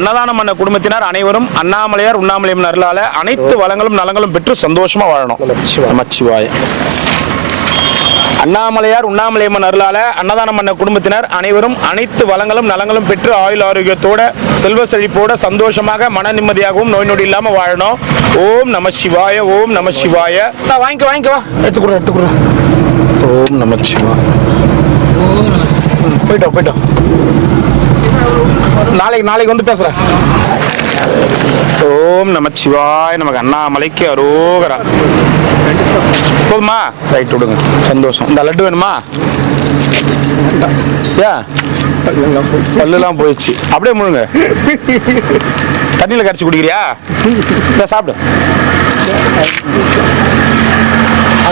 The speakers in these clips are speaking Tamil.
அன்னதானம் பண்ண குடும்பத்தினர் அனைவரும் அண்ணாமலையார் உண்ணாமலையம் அருளால அனைத்து வளங்களும் நலங்களும் பெற்று சந்தோஷமா வாழணும். நமச்சிவாய. அண்ணாமலையார் உண்ணாமலையம்மன் அருளால அன்னதானம் பண்ண குடும்பத்தினர் அனைவரும் அனைத்து வளங்களும் நலங்களும் பெற்று ஆயுள் ஆரோக்கியத்தோட செல்வ செழிப்போட சந்தோஷமாக மன நிம்மதியாகவும் நோய் நொடி இல்லாம வாழணும். ஓம் நம சிவாய. ஓம் நம சிவாய. வாங்கிக்கோ எடுத்துக்கிறோம். ஓம் நம சிவாய. போயிட்டோம். நாளைக்கு வந்து பேசுறேன். ஓம் நம சிவாய. நமக்கு அண்ணாமலைக்கு அரோகரா. போதுமா? ரைட், விடுங்க. சந்தோஷம். இந்த லட்டு வேணுமா? பல்லுலாம் போயிடுச்சு. அப்படியே முழுங்க. தண்ணியில் கரைச்சி குடிக்கிறியா? சாப்பிடு.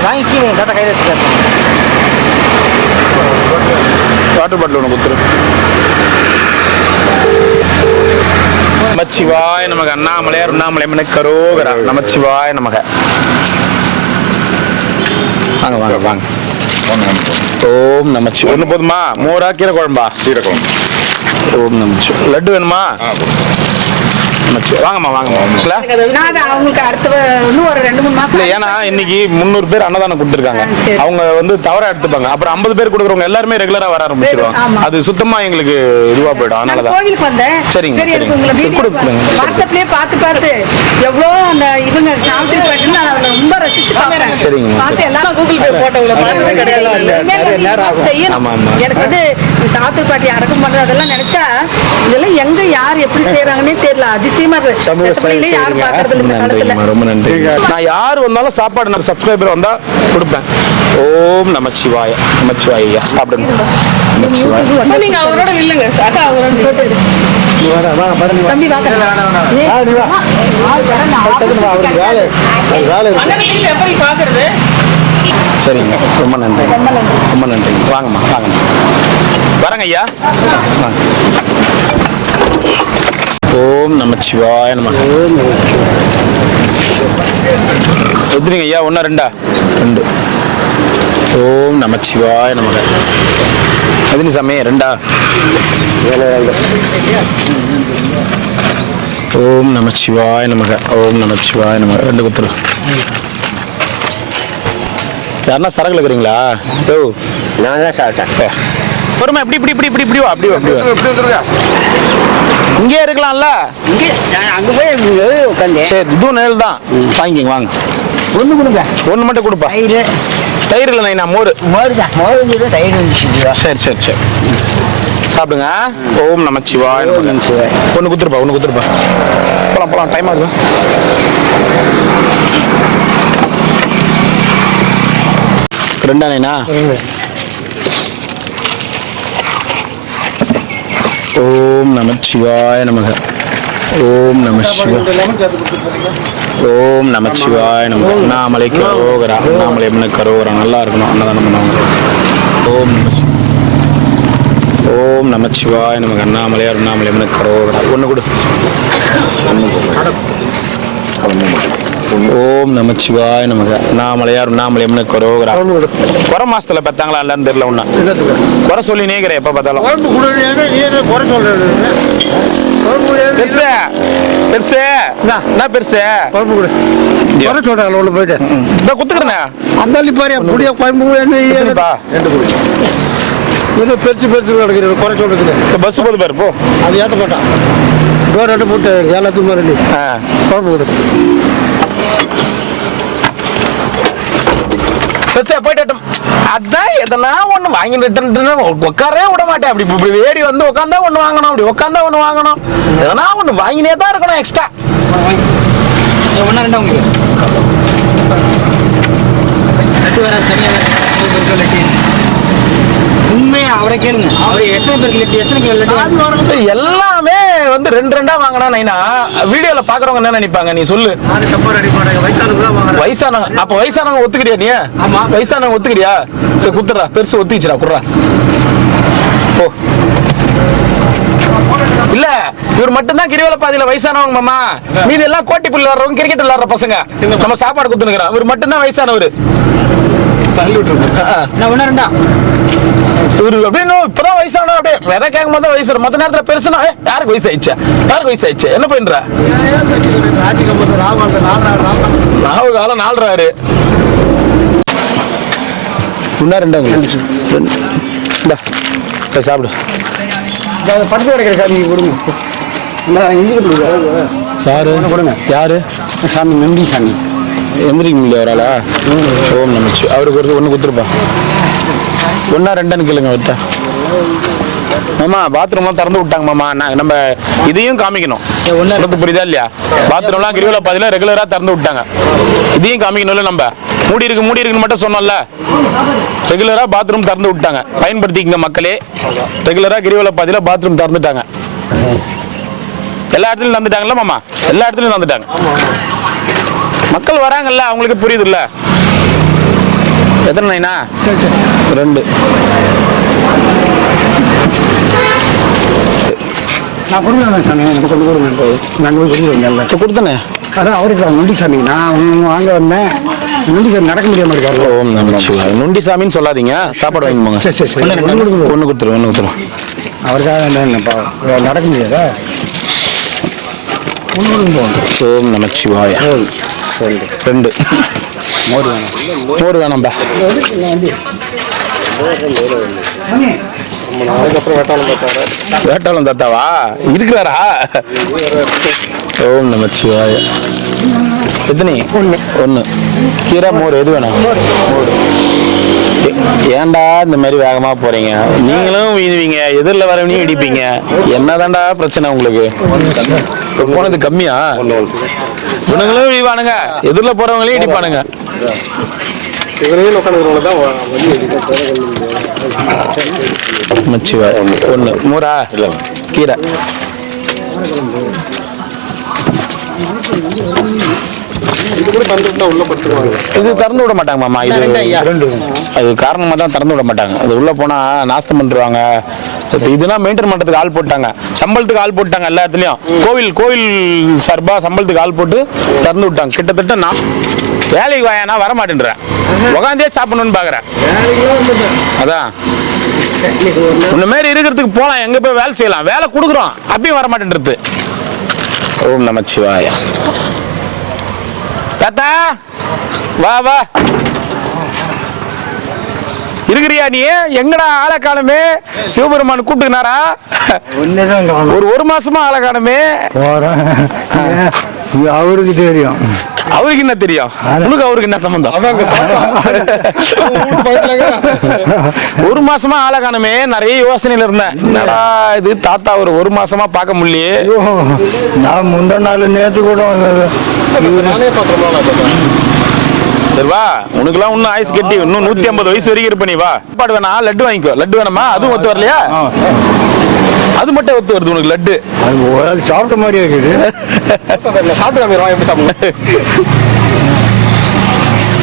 கையில் வச்சுக்க. வாட்டர் பாட்டில் ஒன்று கொடுத்துரு. நமச்சிவாய நமக. அண்ணாமலையார் உண்ணாமலையம்மனுக்கு கரோகரா. நமச்சிவாய நமக. வாங்க. ஓம் நமச்சி. ஒண்ணு போதுமா? மோரா கீரை குழம்பா? கீரை குழம்பு. ஓம் நமச்சி. லட்டு வேணுமா? வாங்கம்மா. அவங்களுக்கு அடுத்த இன்னும் ஒரு 2-3 மாசம். ஏன்னா இன்னைக்கு 300 பேர் அன்னதானம் கொடுத்துருக்காங்க. அவங்க வந்து தவறா எடுத்துப்பாங்க. அப்புறம் 50 பேர் கொடுக்குறவங்க எல்லாருமே ரெகுலரா வர ஆரம்பிச்சிருவாங்க. அது சுத்தமா எங்களுக்கு இதுவா போயிடும். அதனாலதான் கோவிலுக்கு வந்தேன். சரிங்க. வாட்ஸ்அப்லயே பார்த்து எவ்வளோ அந்த இவங்க சாப்பிட்டு போயிட்டு நான் அதை ரொம்ப ரசிச்சு பார்த்தேன். சரிங்க. பார்த்து எல்லாரும் கூகுள் பே போட்டவங்கள எனக்கு வந்து சாப்பிட்டு பாட்டி அடக்கம் பண்றது அதெல்லாம் நினைச்சா இதெல்லாம் எங்க யார் எப்படி செய்யறாங்கன்னே தெரியல. அதிசயமா இருக்கு. ரொம்ப நன்றி. நான் யார் வந்தாலும் சாப்பாடு நான் சப்ஸ்கிரைபர் வந்தா கொடுப்பேன். ஓம் நமச்சிவாய. நமச்சிவாயா. சாப்பிடுங்க. நீங்க அவரோட இல்லங்க. சரிங்க. ரொம்ப நன்றி. வாங்கம்மா. வரங்க ஐயா. ஓம் நமச்சிவாய நம. எத்தனைங்க ஐயா? 1 2 2. ஓம் நமச்சிவாய நமக. எத்தனை சாமி? 2 ஓம் நமச்சிவாய நமக. ஓம் நமச்சிவாய நமக. 2 குத்துரு. யாருன்னா சரக்குல இருக்கிறீங்களா? நான் தான் சாப்பிட்டேன். பொறுமை. இப்படி வா. இங்கே இருக்கலாம்ல. அங்க போய் உட்காந்து. சரி, இதுவும் நேரில் தான். வாங்கிங்க. வாங்க. ஒண்ணு கொடுங்க. ஒன்று மட்டும் கொடுப்பா. தயிர் இல்லை நான் மோர் தான். மோர் தயிர். சரி. சாப்பிடுங்க. ஓம் நமச்சிவாய. ஒன்று குத்துருப்பா. போலாம். டைம் ஆகுது. ரெண்டா நைனா? ஓம் நமச்சிவாய நமக. ஓம் நமச்சிவாய நமக. அண்ணாமலைக்கு அரோகரா. அண்ணாமலையம்மனுக்கு அரோகரா. நல்லா இருக்கணும். அன்னதானம் பண்ணுவாங்க. ஓம் நமச்சிவாய நமக. அண்ணாமலையார் உண்ணாமலையம்மனுக்கு அரோகரா. ஒன்று கொடு. ஓம் நமச்சிவாய நமக. அண்ணாமலையார் உண்ணாமலையம்மனுக்கு அரோகரா. குறை மாசத்துல பெத்தாங்களா இல்லன்னு தெரியல. ஒண்ணு குறை சொல்லி நேக்கிறேன் எப்ப பார்த்தாலும். பெருசு என்ன பெருசு குறை சொல்றாங்க. உள்ள போயிட்டு இந்த குத்துக்கிறேன். அந்த பாரு புடிய குழம்பு பெருசு கிடக்குற குறை சொல்றதுக்கு. பஸ் போது பாரு. போ. அது ஏற்ற மாட்டான். டோர் 2 போட்டு எல்லாத்துக்கும் ரெடி குழம்பு கொடு. போயிட்டு அதான் எதனா ஒண்ணு வாங்கிட்டு உட்காரே விட மாட்டேன். அப்படி வேடி வந்து உட்காந்தா ஒண்ணு வாங்கணும். அப்படி உட்காந்தா ஒண்ணு வாங்கணும். எதனா ஒண்ணு வாங்கினே தான் இருக்கணும். எக்ஸ்ட்ரா 1 2 உண்மையா அவரை கேளுங்க. அவர் எத்தனை பேருக்கு எல்லாமே வந்து 2 2 வாங்கினா நைனா வீடியோல பாக்குறவங்க என்ன நினைப்பாங்க? நீ சொல்லு. வயசானவங்க. அப்ப வயசானவங்க ஒத்துக்கிறியா? நீ வயசானவங்க ஒத்துக்கிறியா? சரி குத்துறா. பெருசு ஒத்துக்கிச்சுடா. குடுறா. ஓ இல்ல, இவர் மட்டும்தான் கிரிவல பாதையில வயசானவங்க மாமா. மீதி எல்லாம் கோட்டி புள்ளி வர்றவங்க, கிரிக்கெட் விளையாடுற பசங்க. நம்ம சாப்பாடு குத்துனுக்குறோம். இவர் மட்டும்தான் வயசானவர். நான் ஒன்றா ரெண்டா இவரு அப்படின்னு இப்பதான் வயசான அப்படியே வேற கேட்கும் போது வயசு வரும். மத்த நேரத்துல பெருசுனா யாருக்கு வயசு ஆயிடுச்சு, யாருக்கு வயசு ஆயிடுச்சு, என்ன பண்ற? ராகு காலம் 4 இன்னும் 2 இந்த சாப்பிடு. படுத்து கிடக்கிற சாமி கொடுங்க. யாரு கொடுங்க. யாரு சாமி நம்பி சாமி எந்திரிக்க முடியல ஒரு ஆளா? ஓம் நமச்சு. அவருக்கு ஒரு 1 கொடுத்துருப்பா. 1 2 கேளுங்க விட்டா. மாமா பாத்ரூம்லாம் திறந்து விட்டாங்க மாமா. நம்ம இதையும் காமிக்கணும். உனக்கு புரியுதா இல்லையா? பாத்ரூம்லாம் கிரிவல பாதையில ரெகுலரா திறந்து விட்டாங்க. இதையும் காமிக்கணும்ல. நம்ம மூடி இருக்குன்னு மட்டும் சொன்னோம்ல. ரெகுலரா பாத்ரூம் திறந்து விட்டாங்க. பயன்படுத்திக்கங்க மக்களே. ரெகுலரா கிரிவல பாதையில பாத்ரூம் திறந்துட்டாங்க. எல்லா இடத்துலயும் தந்துட்டாங்கல்ல மாமா? எல்லா இடத்துலயும் தந்துட்டாங்க. மக்கள் வராங்கல்ல, அவங்களுக்கு புரியுதுல்ல. எத்தனை நைனா? 2. நான் கொடுக்குறேன் சாமி. எனக்கு கொண்டு கொடுங்க. நாங்கள் போய் கொடுக்குறோம். இப்போ கொடுத்தனே. அதான் அவருக்கு நொண்டி சாமி. நான் வாங்க வந்தேன். நொண்டி சாமி நடக்க முடியாம இருக்காரு. ஓம் நமச்சிவாய. நொண்டி சாமின்னு சொல்லாதீங்க. சாப்பாடு வாங்கி போங்க. சரி. ஒன்று கொடுத்துருவோம். அவருக்காக நடக்க முடியாதா? ஓம் நமச்சிவாய. 2 மோர் வேணாம்பா. வேட்டாளம் தாத்தாவா இருக்கிறாரா? ஓம் நமச்சிவாய. எத்தனை? 1 கீரை மோர் எது வேணும்? ஏன்டா இந்த மாதிரி வேகமா போறீங்க? நீங்களும் வீழ்வீங்க, எதிரில் வரவனையும் இடிப்பீங்க. என்னதான்டா பிரச்சனை உங்களுக்கு? போனது கம்மியா? இவனுங்களும் இடிப்பானுங்க, எதிரில் போறவங்களையும் இடிப்பானுங்க. மச்சிவா 1 மோரா கீரை. இது திறந்து விட மாட்டாங்க மாமா. இது அது காரணமா தான் திறந்து விட மாட்டாங்க. அது உள்ள போனா நாஸ்தம் பண்ணிடுவாங்க. இதுனா மெயின்டைன் பண்றதுக்கு ஆள் போட்டாங்க, சம்பளத்துக்கு ஆள் போட்டாங்க. எல்லா இடத்துலயும் கோவில் சார்பா சம்பளத்துக்கு ஆள் போட்டு திறந்து விட்டாங்க. கிட்டத்தட்ட நான் வேலைக்கு வாயானா வர மாட்டேன்றேன், உகாந்தே சாப்பிடணும்னு பாக்குறேன். அதான் இந்த மாதிரி இருக்கிறதுக்கு போலாம், எங்க போய் வேலை செய்யலாம், வேலை கொடுக்குறோம், அப்பயும் வர மாட்டேன்றது. ஓம் நமச்சிவாய. தாத்தா வா வா, இருக்கிறியா நீ? எங்கடா ஆளை காணுமே? சிவபெருமான் கூப்பிட்டுனாரா? ஒரு மாசமா ஆளை காணுமே. அவருக்கு தெரியும். அவருக்கு என்ன தெரியும்? உனக்கு அவருக்கு என்ன சம்பந்தம்? 1 மாசமா ஆளை காணுமே. நிறைய யோசனையில இருந்தேன். என்னடா இது தாத்தா ஒரு மாசமா பார்க்க முடியலையே. நான் முந்தா நாள் நேற்று கூட சரிவா, உனக்குலாம் இன்னும் ஆயுசு கட்டி இன்னும் 150 வயசு வரைக்கும் இருப்ப. நீ வா, சாப்பாடு வேணா, லட்டு வாங்கிக்கோ. லட்டு வேணுமா? அதுவும் ஒத்து வரலையா? அது மட்டும் ஒத்து வருது உனக்கு லட்டு. சாப்பிட்ட மாதிரியே இருக்குது. சாப்பிட்டு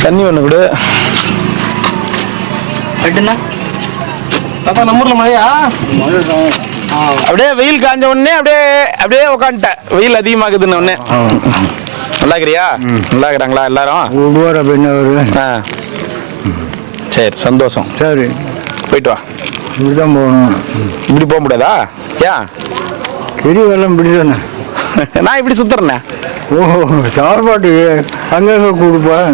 தண்ணி ஒண்ணு கொடு. நம்ம ஊர்ல மழையா? அப்படியே வெயில் காஞ்ச உடனே அப்படியே உட்காந்துட்டேன். வெயில் அதிகமாகுதுன்னு உடனே. நல்லா இருக்கிறியா? நல்லா இருக்கிறாங்களா எல்லாரும்? சரி, சந்தோஷம். சரி, போயிட்டு வா. இப்படிதான் போகணும். இப்படி போக முடியாதா? ஏன்? பெரிய வெள்ளம் இப்படிதானே. நான் இப்படி சுத்துறேண்ணே. ஓஹோ, சாப்பாட்டுக்கு அங்கங்க கொடுப்பேன்.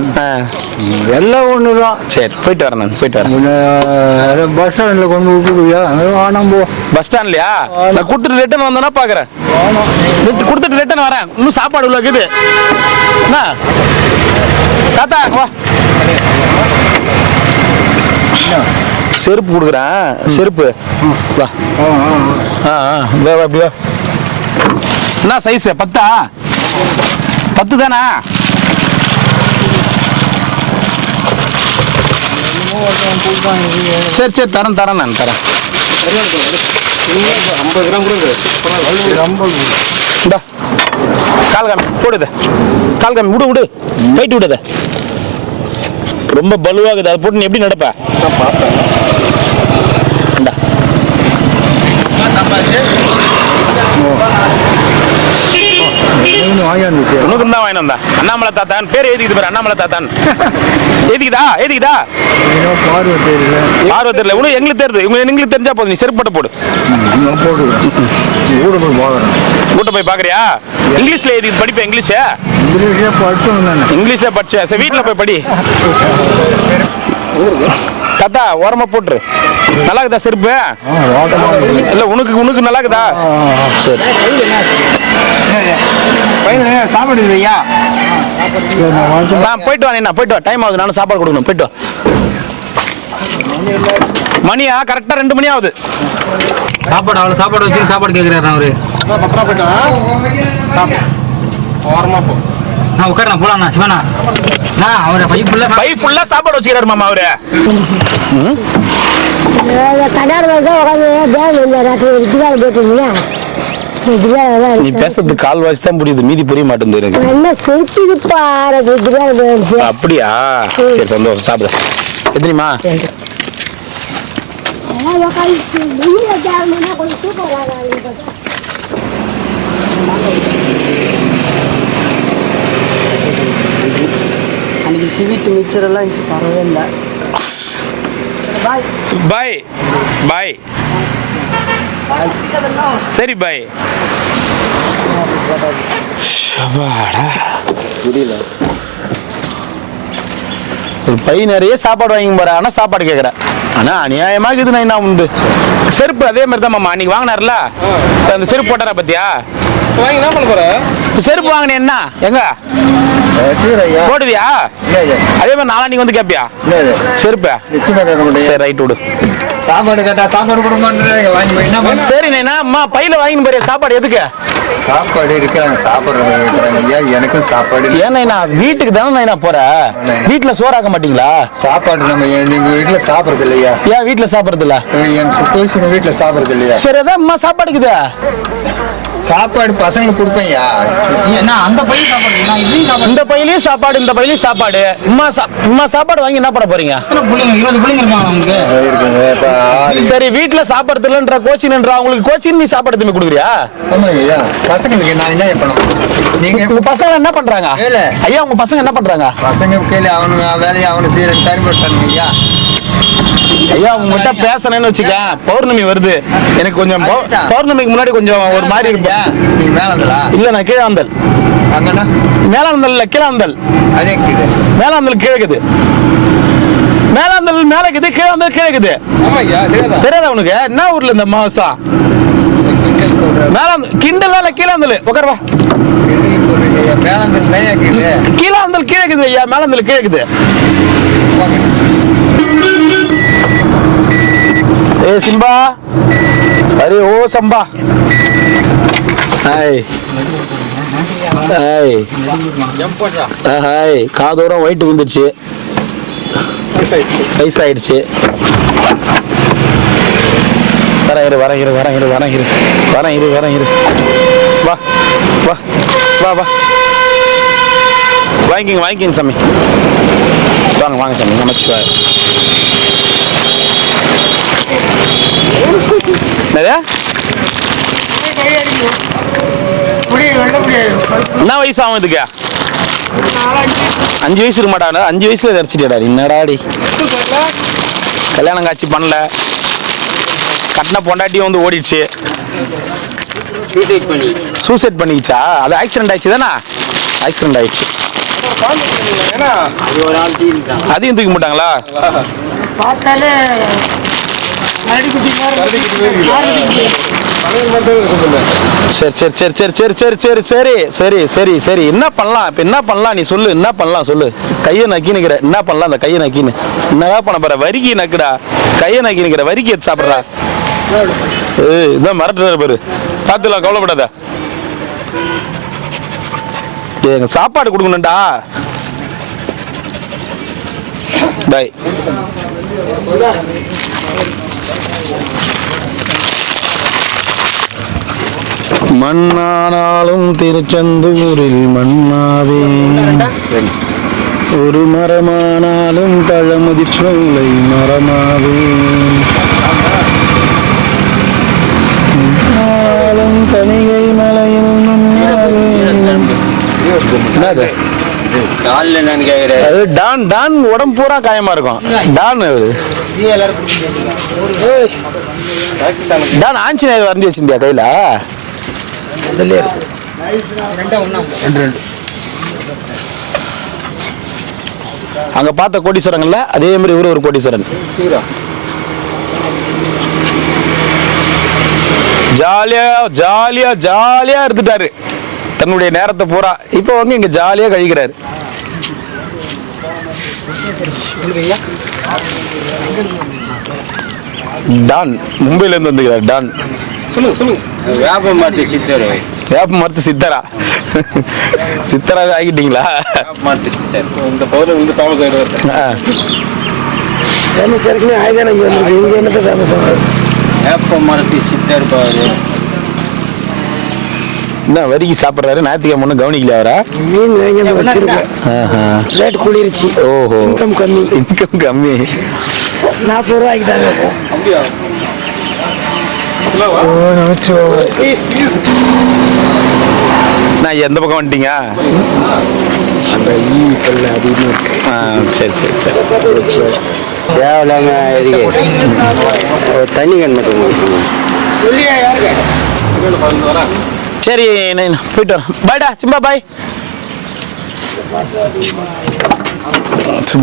எல்லாம் ஒண்ணுதான். சரி, போயிட்டு வரேன். நான் போயிட்டு வரேன். பஸ் ஸ்டாண்ட்ல கொண்டு விட்டுருவியா? வேணாம் போ. பஸ் ஸ்டாண்ட்லயா? நான் கொடுத்துட்டு ரிட்டர்ன் வந்தேன்னா பாக்குறேன். கொடுத்துட்டு ரிட்டர்ன் வரேன். இன்னும் சாப்பாடு உள்ள இருக்குது. என்ன தாத்தா வா, செருப்பு கொடுக்குறேன். செருப்பு வா. அப்படி வா. என்ன சைஸ்? 10 தானா? சரி தரேன் நான் தரேன். 50 கிராம் கொடுங்க. கால் காமி போடுது. கால் காமி விடு போயிட்டு விடுத. ரொம்ப பலுவாகுது. அதை போட்டு நீ எப்படி நடப்ப? வாங்கி உனக்கு தான் வாங்கி வந்தா அண்ணாமலை தாத்தான் பேர் எழுதிக்குது பாரு அண்ணாமலை தாத்தான் ஏதிக்குதா பார்வத்தில் உனக்கு எங்களுக்கு தெரியுது எங்களுக்கு தெரிஞ்சா போதும் நீ செருப்பு போட்டு போடு கூட்ட போய் பாக்குறியா இங்கிலீஷ்ல எழுதி படிப்பேன் இங்கிலீஷே படிச்சா சரி வீட்டுல போய் படி தாத்தா ஓரமா போட்டுரு நல்லா இருக்குதா செருப்பு இல்ல உனக்கு நல்லா இருக்குதா சரி சாப்பாடு ஐயா போயிட்டு வா டைம் ஆகுது நானும் சாப்பாடு கொடுக்கணும் போயிட்டு வா மணியா கரெக்டா 2 மணி ஆகுது சாப்பாடு வச்சு சாப்பாடு கேட்கிறாரு அவரு ஓரமா போ நான் உட்காரலாம் போலாம் சிவனா அவரை பை ஃபுல்லா சாப்பாடு வச்சுக்கிறாரு மாமா அவரு நீ பேசுறது கால்வாசி தான் புரியுது மீதி புரிய மாட்டேங்குது அப்படியா சரி சந்தோஷம் சாப்பிடு எத்தனைமா அன்னைக்கு ஸ்வீட் மிக்சர் எல்லாம் பரவே இல்லை பாய் பாய் சரி பாய் முடியல ஒரு பை நிறைய சாப்பாடு வாங்கி போற ஆனா சாப்பாடு கேட்கற ஆனா அநியாயமாக இது நான் உண்டு செருப்பு அதே மாதிரி தான் மாமா அன்னைக்கு வாங்கினார்ல அந்த செருப்பு போட்டாரா பத்தியா வாங்கி என்ன பண்ண போற செருப்பு வாங்கினே என்ன எங்க போடுவியா அதே மாதிரி நாளானிக்கு வந்து கேப்பியா செருப்பா நிச்சயமா கேட்க மாட்டேன் சரி ரைட் விடு சாப்பாடு கேட்டா சாப்பாடு கொடுக்க மாட்டேன் சரி நான் அம்மா பையில வாங்கின்னு போறிய சாப்பாடு எதுக்கு சாப்பாடு இருக்கிறாங்க சாப்பிடுறாங்க ஐயா எனக்கும் சாப்பாடு ஏன்னா வீட்டுக்கு தானே நான் போறேன் வீட்டுல சோறாக்க மாட்டீங்களா சாப்பாடு நம்ம நீங்க வீட்டுல சாப்பிடுறது இல்லையா ஏன் வீட்டுல சாப்பிடுறது இல்ல என் வீட்டுல சாப்பிடுறது இல்லையா சரி அதான் அம்மா சாப்பாடுக்குதா சாப்பாடு பசங்க கொடுப்பேன்யா அந்த பையன் சாப்பாடு இந்த பையிலையும் சாப்பாடு இந்த பையிலையும் சாப்பாடு அம்மா சாப்பாடு வாங்கி என்ன பண்ண போறீங்க 20 பிள்ளைங்க இருக்காங்க சரி வீட்டுல சாப்பாடு இல்லன்ற கோச்சிங்ன்ற அவங்களுக்கு கோச்சிங் நீ சாப்பாடு திரும்பி கொடுக்குறியா ஐயா பசங்களுக்கு நான் என்ன பண்ணணும் நீங்க உங்க பசங்க என்ன பண்றாங்க ஐயா உங்க பசங்க என்ன பண்றாங்க பசங்க கேளு அவனுங்க வேலையை அவனு செய்யறேன் டைம் போட்டானுங்க ஐயா ஐயா உங்ககிட்ட பேசணும்னு வச்சுக்க பௌர்ணமி வருது எனக்கு கொஞ்சம் பௌர்ணமிக்கு முன்னாடி கொஞ்சம் ஒரு மாதிரி இருக்கு நீ மேலந்தலா இல்ல நான் கீழாந்தல் அங்கண்ணா மேலாந்தல் இல்ல கீழாந்தல் அதே இருக்குது மேலாந்தல் கீழக்குது மேலாந்தல் மேலக்குது கீழாந்தல் கீழக்குது தெரியாதா உனக்கு என்ன ஊர்ல இந்த மாசம் மேலாந்தல் கிண்டல் இல்ல கீழாந்தல் உட்கார்வா கீழாந்தல் கீழக்குது ஐயா மேலாந்தல் கீழக்குது ए सिंबा अरे ओ संबा हाय हाय हाय காதோரம் ஒயிட் வந்துருச்சு வயசாயிடுச்சு வரேன் இரு வா வா வா வா வாங்கிங்க சாமி வாங்க சாமி நமச்சிவாய் என்ன வயசு ஆகும் இதுக்கு 5 வயசு இருக்க மாட்டாங்க 5 வயசுல தரிச்சிட்டியாடா என்னடாடி கல்யாணம் காட்சி பண்ணல கட்டின பொண்டாட்டியும் வந்து ஓடிடுச்சு சூசைட் பண்ணிக்கிச்சா அது ஆக்சிடென்ட் ஆயிடுச்சு தானே ஆக்சிடென்ட் ஆயிடுச்சு அதையும் தூக்க மாட்டாங்களா பார்த்தாலே சரி என்ன பண்ணலாம் இப்ப என்ன பண்ணலாம் நீ சொல்லு என்ன பண்ணலாம் சொல்லு கையை நக்கி நிக்கிற என்ன பண்ணலாம் அந்த கையை நக்கின்னு என்னவா பண்ண போற வரிக்கி நக்குடா கையை நக்கி நிக்கிற வரிக்கி எடுத்து சாப்பிடுறா இதான் மிரட்டுற பாரு பார்த்துலாம் கவலைப்படாத எங்க சாப்பாடு கொடுக்கணும்டா பாய் மண்ணானாலும் திருச்செந்தூரில் மண்ணாவே ஒரு மரமானாலும் பழமுதிர் சொல்லை மரமாவே தனிகை மலையில் மண்ணாவே என்னது காலில் என்னன்னு கேட்குறேன். அது டான் டான் உடம்பு பூரா காயமா இருக்கும். டான் அது டான் ஆஞ்சநேயர் வரைஞ்சி வச்சிருந்தியா கையில? அங்க பார்த்த கோடீஸ்வரங்கள்ல அதே மாதிரி இவரு ஒரு கோடீஸ்வரன். ஜாலியா ஜாலியா ஜாலியா இருந்துட்டாரு தன்னுடைய நேரத்தை பூரா. இப்போ வந்து இங்க ஜாலியா கழிக்கிறாரு. டான் மும்பைல இருந்து வந்துக்கிறார். டான் வேப்ப மாட்டு சித்தர். வேப்ப மரத்து சித்தரா? சித்தராவே ஆகிட்டீங்களா? மாட்டு சித்தர் இந்த பகுதியில் வந்து ஃபேமஸ் ஆகிடுவார். ஃபேமஸ் இருக்குன்னு ஆயுதான இங்கே வந்துருக்கு. இங்கே என்னத்தை ஃபேமஸ் ஆகுது? வேப்ப மரத்து சித்தர் பாரு. என்ன வரிக்கு சாப்பிட்றாரு? ஞாயிற்றுக்கிழமை ஒன்றும் கவனிக்கல அவரா? மீன் வாங்கி வச்சிருக்கேன். ரேட் கூடிருச்சு. ஓஹோ, இன்கம் கம்மி. இன்கம் கம்மி. 40 ரூபா ஆகிட்டாங்க. நான் எந்த பக்கம் வந்துட்டீங்க? அந்த ஈக்கல்ல அதிகமாக இருக்கு. சரி சரி சரி. தேவையில்லாம இருக்கு. தண்ணி கண் மட்டும் சரி நான் போயிட்டு வரேன். பாய்டா சிம்பா, பாய்.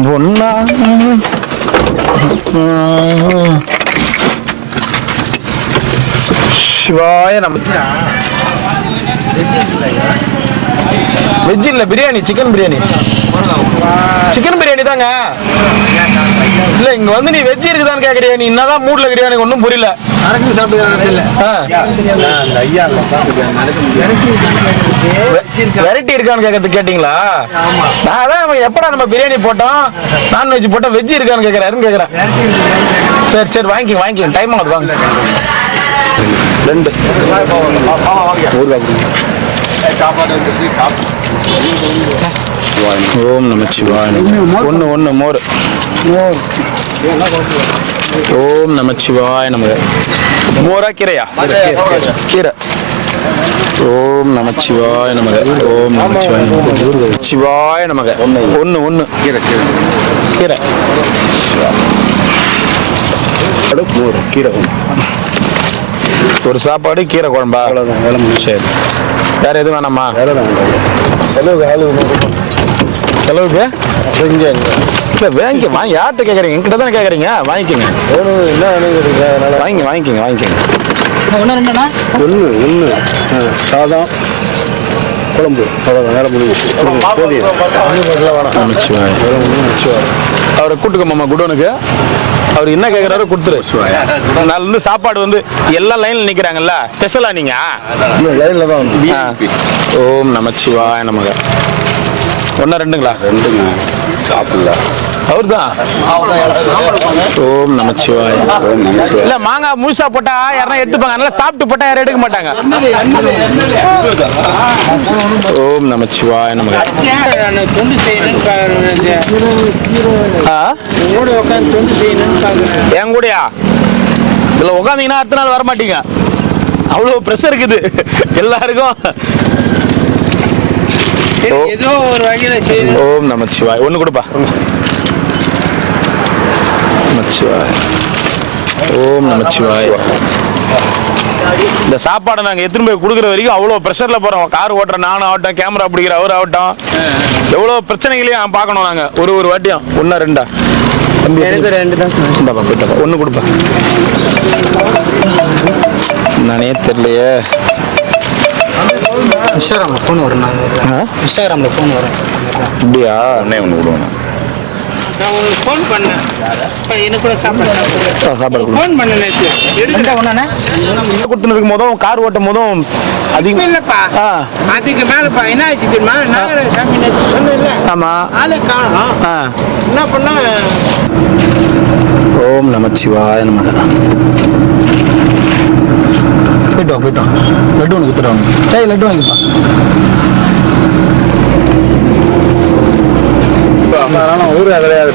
பொண்ணா சிவாய நம்ம வெஜ் இல்ல, பிரியாணி, சிக்கன் பிரியாணி. சிக்கன் பிரியாணி தாங்க. இல்ல இங்க வந்து நீ வெஜ் இருக்குதான்னு கேக்குறியா? நீ என்னதான் மூட்ல இருக்கிறியா? எனக்கு ஒன்றும் புரியல. வெரைட்டி இருக்கான்னு கேட்கறது கேட்டீங்களா? நான் அதான் எப்படா நம்ம பிரியாணி போட்டோம் நான்வெஜ் போட்டோம் வெஜ் இருக்கான்னு கேட்கறாருன்னு கேட்கறேன். சரி சரி வாங்கிக்க டைம் ஆகுது. வாங்க 2 ஓம் நமச்சிவாய. 1 மோர். ஓம் நமச்சிவாய நமக. மோரா கீரையா? கீரை. ஓம் நமச்சிவாய நமக. ஓம் நமச்சிவாய நமக. சிவாய நமக. 1 கீரை கீரை மோர் கீரை. ஒரு சாப்பாடு கீரை குழம்பா? அவ்வளோதான், வேலை முடிஞ்சு. சரி, வேற எதுவும் வேணாமா? செலவுக்கு இல்லை வாங்கி யார்கிட்ட கேட்குறீங்க? என்கிட்ட தானே கேட்குறீங்க. வாங்கிக்கோங்க. வாங்கிக்கோங்க. 1 சாதம் குழம்பு. அவ்வளோதான், வேலை முடிஞ்சு. அவரை கூட்டுக்க மாமா குடோனுக்கு. அவர் என்ன கேட்குறாரோ கொடுத்துரு. நாள் வந்து சாப்பாடு வந்து எல்லா லைனில் நிற்கிறாங்கல்ல, ஸ்பெஷலா நீங்க லைனில் தான். ஓம் நமச்சிவாய நமக. 1 2ங்களா? 2ங்க. சாப்பிடல அவர் தான். ஓம் நமச்சிவாய. இல்ல மாங்காய் முழுசா போட்டா யாரும் எடுத்துப்பாங்க, அதனால சாப்பிட்டு போட்டா யாரும் எடுக்க மாட்டாங்க. ஓம் நமச்சிவாய நமக. என் கூடயா? இதுல உட்காந்தீங்கன்னா அடுத்த நாள் வர மாட்டீங்க. அவ்வளவு பிரஷர் இருக்குது எல்லாருக்கும். ஏதோ ஒரு வகையில செய்யணும். ஓம் நமச்சிவாய. 1 கொடுப்பா. நமச்சிவாய. ஓம் நமச்சிவாய. இந்த சாப்பாடை நாங்கள் எடுத்துன்னு போய் கொடுக்குற வரைக்கும் அவ்வளோ ப்ரெஷரில் போகிறோம். கார் ஓட்டுற நானும் ஆகட்டும், கேமரா பிடிக்கிற அவர் ஆகட்டும், எவ்வளோ பிரச்சனைகளையும் பார்க்கணும் நாங்கள் ஒரு வாட்டியும். 1 2 எனக்கு 2 தான் இந்தாப்பா போயிட்டாப்பா. 1 கொடுப்பா. நானே தெரியலையே. இன்ஸ்டாகிராமில் ஃபோன் வரும். இன்ஸ்டாகிராமில் ஃபோன் வரும். அப்படியா? 1 கொடுங்க. நான் உங்களுக்கு ஃபோன் பண்ணேன். எனக்கு கூட சாப்பாடு ஃபோன் பண்ணேன் நேற்று. எடுத்துட்டா ஒன்றானே கொடுத்துன்னு இருக்கும் போதும் கார் ஓட்டும் போதும் அதிகம் இல்லைப்பா. அதுக்கு மேலேப்பா என்ன ஆச்சு தெரியுமா? நாகராஜ சாமி நேற்று சொன்னேன்ல. ஆமாம். ஆளே காணும். என்ன பண்ணா? ஓம் நமச்சிவாய நமக. போயிட்டோம். லட்டு ஒன்று கொடுத்துருவாங்க. சரி லட்டு வாங்கிப்பா.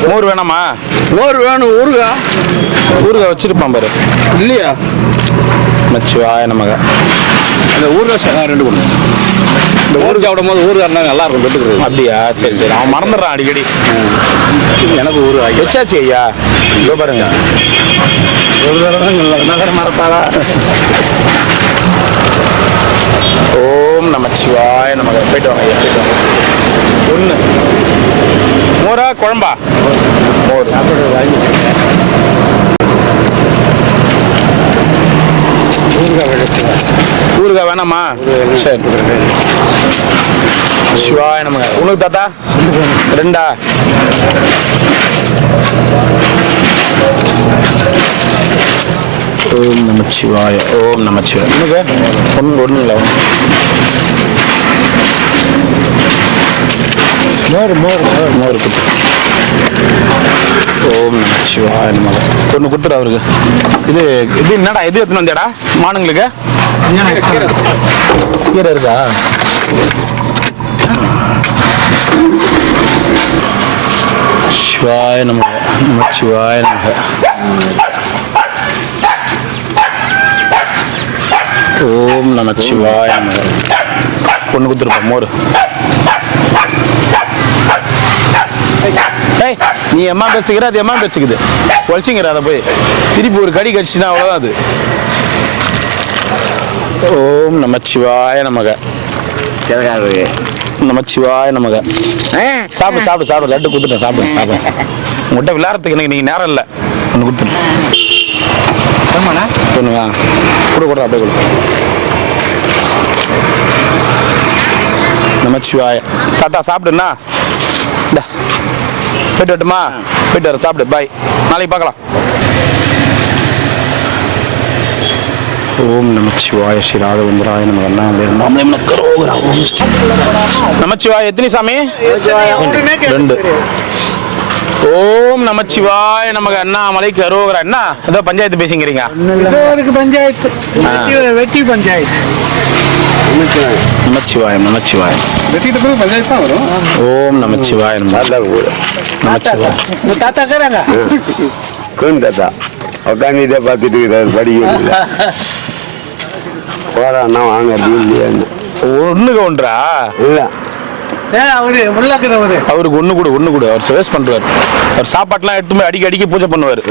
மோர் வேணாமா? மோர் வேணும். ஊறுகாய் வச்சிருப்பான் பாரு. இல்லையா? நமச்சிவாய நமக. இந்த ஊறுகாய் 2 கொடுங்க. இந்த ஊறுகாய் சாப்பிடும் போது ஊறுகாய் நல்லா இருக்கும் தொட்டுக்கிறது. அப்படியா? சரி சரி, அவன் மறந்துடுறான் அடிக்கடி. எனக்கு ஊறுகாய் வச்சாச்சு ஐயா. இதோ பாருங்க, ஒரு தடவை நகர மறப்பாளா. ஓம் நமச்சிவாய நமக. போயிட்டு வாங்க ஐயா, போயிட்டு வாங்க. ஒன்று மோரா குழம்பா? மோர். ஊறுகாய் வேணாமா? சரி. சிவாய நமக. உனக்கு தாத்தா 2? ஓம் நமச்சிவாய. ஓம் நமச்சிவாய. உனக்கு ஒன்றுங்களா? மோர் மோர் மோர் கொடுத்து. ஓம் நமச்சிவாய நமக. ஒன்று கொடுத்துரு அவருக்கு. இது இது என்னடா, இது எடுத்துன்னு வந்தியாடா மானுங்களுக்கு? கீரை இருக்கா? சிவாய நமக. நமச்சிவாய நமக. ஓம் நமச்சிவாய நமக. ஒன்று கொடுத்துருப்பா மோர். ஏய், நீ எம்மா பேசுகிற, அது எம்மா பேசுக்குது. ஒழிச்சிங்கிற அதை போய் திருப்பி ஒரு கடி கடிச்சுன்னா அவ்வளோதான் அது. ஓம் நமச்சிவாய நமக. நமச்சிவாய நமக. சாப்பிடு சாப்பிடு சாப்பிடு. லட்டு கொடுத்துட்டேன், சாப்பிடு சாப்பிடு. உங்கள்கிட்ட விளையாடுறதுக்கு எனக்கு நீங்கள் நேரம் இல்லை. ஒன்று கொடுத்துட்டு ஒன்றுங்க கொடு கொடுறா, அப்படியே கொடு. நமச்சிவாய. தாத்தா சாப்பிடுண்ணா. இந்த போயிட்டு வரட்டுமா? போயிட்டு வர, சாப்பிடு. பாய், நாளைக்கு பார்க்கலாம். ஓம் நமச்சிவாய ஸ்ரீ ராகவேந்திராய நமக. நமச்சிவாய. எத்தனை சாமி? 2. ஓம் நமச்சிவாய நமக. அண்ணாமலைக்கு அரோகரா. என்ன ஏதோ பஞ்சாயத்து பேசிக்கிறீங்க? பஞ்சாயத்து வெட்டி பஞ்சாயத்து. நமச்சிவாயம் நமச்சிவாயம். வெட்டிட்டு போய் பஞ்சாயத்து தான் வரும். ஓம் நமச்சிவாய நமச்சிவாய. தாத்தா இருக்கிறாங்க. தாத்தா உட்காந்து பார்த்துட்டு இருக்கிறாரு. படிக்க போறான்னா வாங்க இல்லையான்னு. ஒண்ணுக்கு ஒன்றா இல்லை அவருக்கு ஒண்ணு கூட ஒண்ணு கூட. அவர் சர்வீஸ் பண்றாரு. அவர் சாப்பாட்டுலாம் எடுத்து போய் அடிக்க அடிக்க பூஜை பண்ணுவாரு.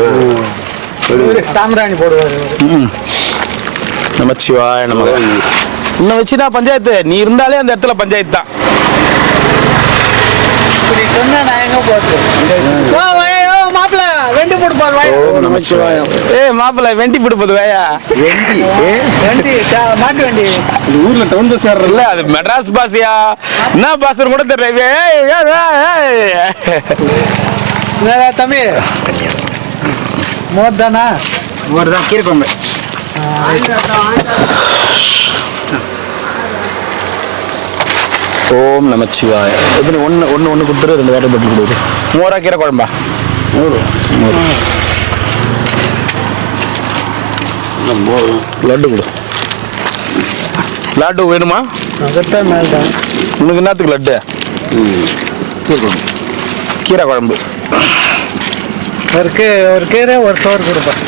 சாம்பிராணி போடுவாரு. நமச்சிவாய நமக. இன்னும் வச்சுனா பஞ்சாயத்து. நீ இருந்தாலே அந்த இடத்துல பஞ்சாயத்து தான். மாப்பிள்ள வெண்டி போட்டு போது. நமச்சிவாயம். மாப்பிள்ள வெண்டி போட்டு போது வேயா. வெண்டி மாட்டு வெண்டி. ஊர்ல டவுன் பஸ் இல்ல, அது மெட்ராஸ் பாசியா என்ன பாஸ் கூட தெரியல. தம்பி மோர் தானா? மோர் தான். கீரை கொம்பு. ஓம் நமச்சிவாய. எத்தனை? ஒன்று கொடுத்துரு. 2 வாட்டர் பாட்டில் கொடுக்குது. மோரா கீரை குழம்பா? மோர். லட்டு கொடு. லட்டு வேணுமா? உனக்கு என்னத்துக்கு லட்டு? கீரை குழம்பு. ஒரு கீரை ஒரு சோறு கொடுப்பேன்.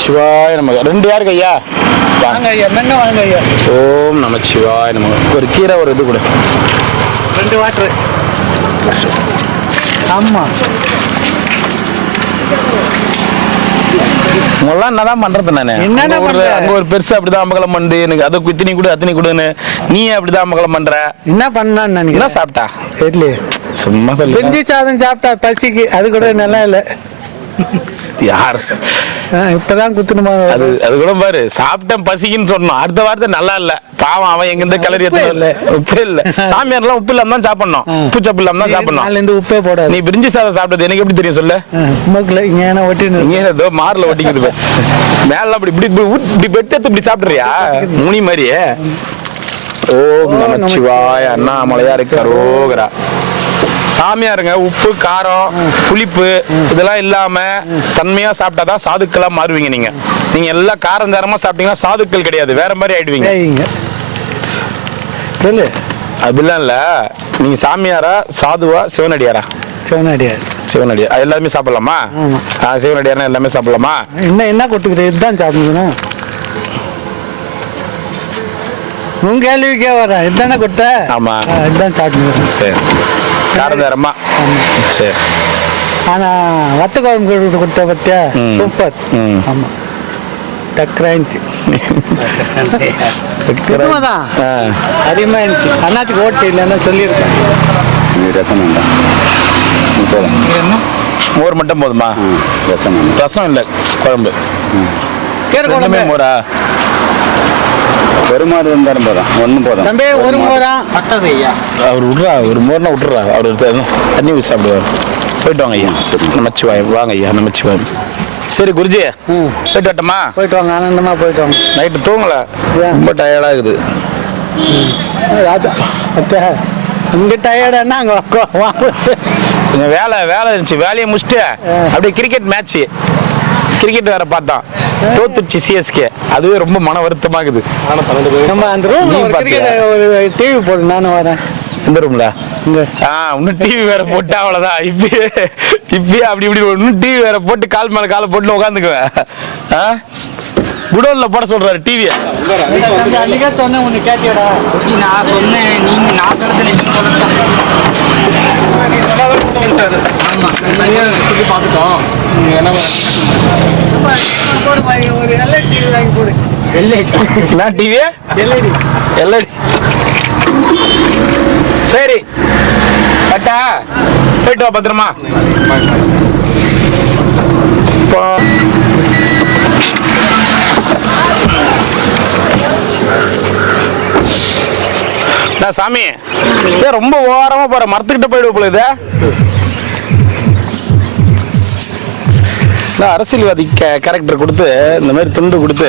சிவாய நமக. 2 யாருக்கு ஐயா? வாங்க ஐயா, மென்ன வாங்க ஐயா. ஓம் நமச்சிவாய நமக. ஒரு கீரை ஒரு இது கொடு. 2 வாட்டரு. ஆமா. உங்களாம் என்னதான் பண்றது? நானு அங்க ஒரு பெருசு அப்படிதான் அமகலம் பண்ணு. எனக்கு அதை இத்தனை கொடு அத்தனை கொடுன்னு. நீ அப்படிதான் அமகலம் பண்ற. என்ன பண்ணான்னு என்ன சாப்பிட்டா? தெரியல. சும்மா சொல்லி வெந்தி சாதம் சாப்பிட்டா பசிக்கு. அது கூட நல்லா இல்லை. யார் இப்பதான் குத்துணுமா? அது அது கூட பாரு. சாப்பிட்டேன் பசிக்குன்னு சொன்னோம். அடுத்த வார்த்தை நல்லா இல்ல. பாவம் அவன் எங்கிருந்த கிளறி இல்ல. உப்பே இல்ல. சாமியார் எல்லாம் உப்பு இல்லாம தான் சாப்பிடணும். உப்பு சப்பு இல்லாம தான் சாப்பிடணும். உப்பே போட. நீ பிரிஞ்சி சாதம் சாப்பிட்டது எனக்கு எப்படி தெரியும் சொல்லு? ஏதோ மார்ல ஒட்டிக்கிட்டு மேல அப்படி இப்படி இப்படி பெட்டு இப்படி சாப்பிடுறியா முனி மாதிரியே? ஓம் நமச்சிவாய. அண்ணாமலையாருக்கு அரோகரா. சாமியாருங்க உப்பு காரம் புளிப்பு இதெல்லாம் இல்லாம தன்மையா சாப்பிட்டாதான் சாதுக்களா மாறுவீங்க. நீங்க எல்லாம் காரம் தாரமா சாப்பிட்டீங்கன்னா சாதுக்கள் கிடையாது, வேற மாதிரி ஆயிடுவீங்க. அப்படிலாம் இல்ல. நீங்க சாமியாரா சாதுவா சிவனடியாரா? சிவனடியார். சிவனடியார் எல்லாருமே சாப்பிடலாமா? சிவனடியார்னா எல்லாமே சாப்பிடலாமா? என்ன கொடுத்துக்கிட்டு இதுதான் சாப்பிடணும். உன் கேள்விக்கே வரேன். இதுதானே கொடுத்த? ஆமா. இதுதான் சாப்பிட்டு. சரி, காரந்தாரம்மா. சரி. ஆனால் வத்த குழம்பு கொடுத்த பத்தியா சூப்பர். ஆமாம், டக்ராயின்ச்சு. உண்மைதான், அதிகமாக இருந்துச்சு. அண்ணாத்துக்கு ஓட்டு இல்லைன்னா சொல்லியிருக்கேன். ரசம் வேண்டாம், மோர் மட்டும் போதுமா? ரசம் வேண்டாம். ரசம் இல்லை, குழம்பு. கீரை குழம்பு மோரா? ஒரு மாடு இருந்தாலும் போதும், ஒன்றும் போதும். தம்பி ஒரு மோரா பட்டது ஐயா. அவர் விட்றா, ஒரு மோர்னா விட்றா. அவர் தண்ணி ஊற்றி சாப்பிடுவார். போயிட்டு வாங்க ஐயா. நமச்சிவாய். வாங்க ஐயா, நமச்சிவாய். சரி குருஜி, போயிட்டு வரட்டுமா? போயிட்டு வாங்க, ஆனந்தமாக போயிட்டு வாங்க. நைட்டு தூங்கல, ரொம்ப டயர்டாக இருக்குது. இங்கே டயர்டானா அங்கே கொஞ்சம் வேலை இருந்துச்சு. வேலையை முடிச்சுட்டு அப்படியே கிரிக்கெட் மேட்ச்சு, கிரிக்கெட் வேற பார்த்தான். தோத்துச்சு சிஎஸ்கே. அதுவே ரொம்ப மன வருத்தமாகுது. நம்ம அந்த ரூம் டிவி போடு, நானும் வரேன். இந்த ரூம்ல இன்னும் டிவி வேற போட்டு அவ்வளவுதான். இப்பயே அப்படி இப்படி இன்னும் டிவி வேற போட்டு கால் மேல காலை போட்டு உட்காந்துக்குவேன். குடோன்ல போட சொல்றாரு டிவியை. அன்னைக்கே சொன்னேன், ஒன்று கேட்டியடா. நான் சொன்னேன், நீங்க நான் சொல்லி பார்த்துட்டோம். ஒரு நல்ல டிவி வாங்கி போடு. என்ன டிவி? எல்இடி. சரி பட்டா, போயிட்டு வா பத்திரமா. சாமி, ரொம்ப ஓரமா போற, மரத்துக்கிட்ட போயிடுவோம் போல. இது அரசியல்வாதி கேரக்டர் கொடுத்து இந்த மாதிரி துண்டு கொடுத்து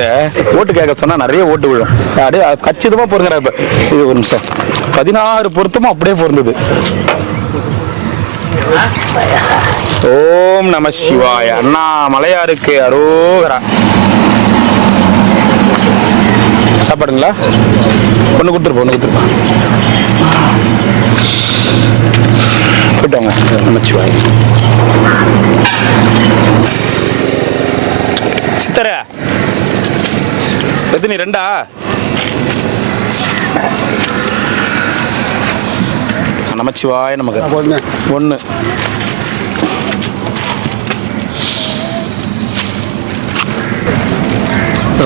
ஓட்டு கேட்க சொன்னா நிறைய ஓட்டு விழும். அப்படியே கச்சிதமா பொருங்கிற. இப்ப இது ஒரு நிமிஷம், 16 பொருத்தமும் அப்படியே பொருந்தது. ஓம் நம சிவாய. அண்ணா மலையாருக்கு அரோகரா. சாப்பாடுங்களா? ஒன்று கொடுத்துருப்போம், ஒன்று கொடுத்துருப்போம். போயிட்டாங்க. நமச்சிவாய். சித்தர எத்தனை? 2 நமச்சிவாய நமக்கு. 1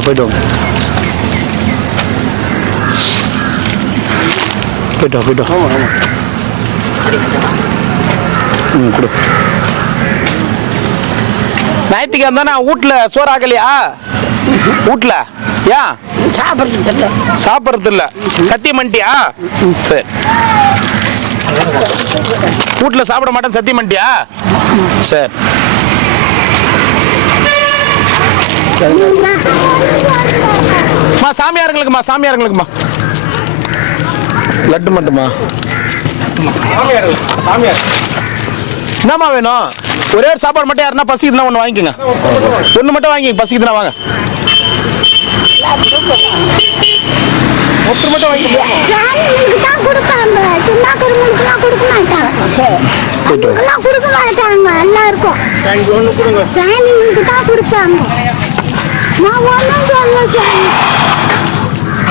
போயிட்டோம். கொடு. ஞாயிற்றுக்கிழமை தானே வீட்டுல சோறு ஆக்கலையா? வீட்டுல ஏன் சாப்பிட்றது இல்ல? சத்தியம் பண்ணிட்டியா? சரி, வீட்டுல சாப்பிட மாட்டேன் சத்தியம் பண்ணிட்டியா? சரி. சாமியாருங்களுக்குமா? சாமியாருங்களுக்குமா லட்டு மட்டுமா? சாமியார் என்னம்மா வேணும்? ஒரே ஒரு சாப்பாடு மட்டும். யாருன்னா பசிக்குதுன்னா ஒன்று வாங்கிக்கோங்க. ஒன்று மட்டும் வாங்கிங்க. பசிக்குதுன்னா வாங்க. ஒருத்தர் மட்டும் வாங்கிக்கோங்க.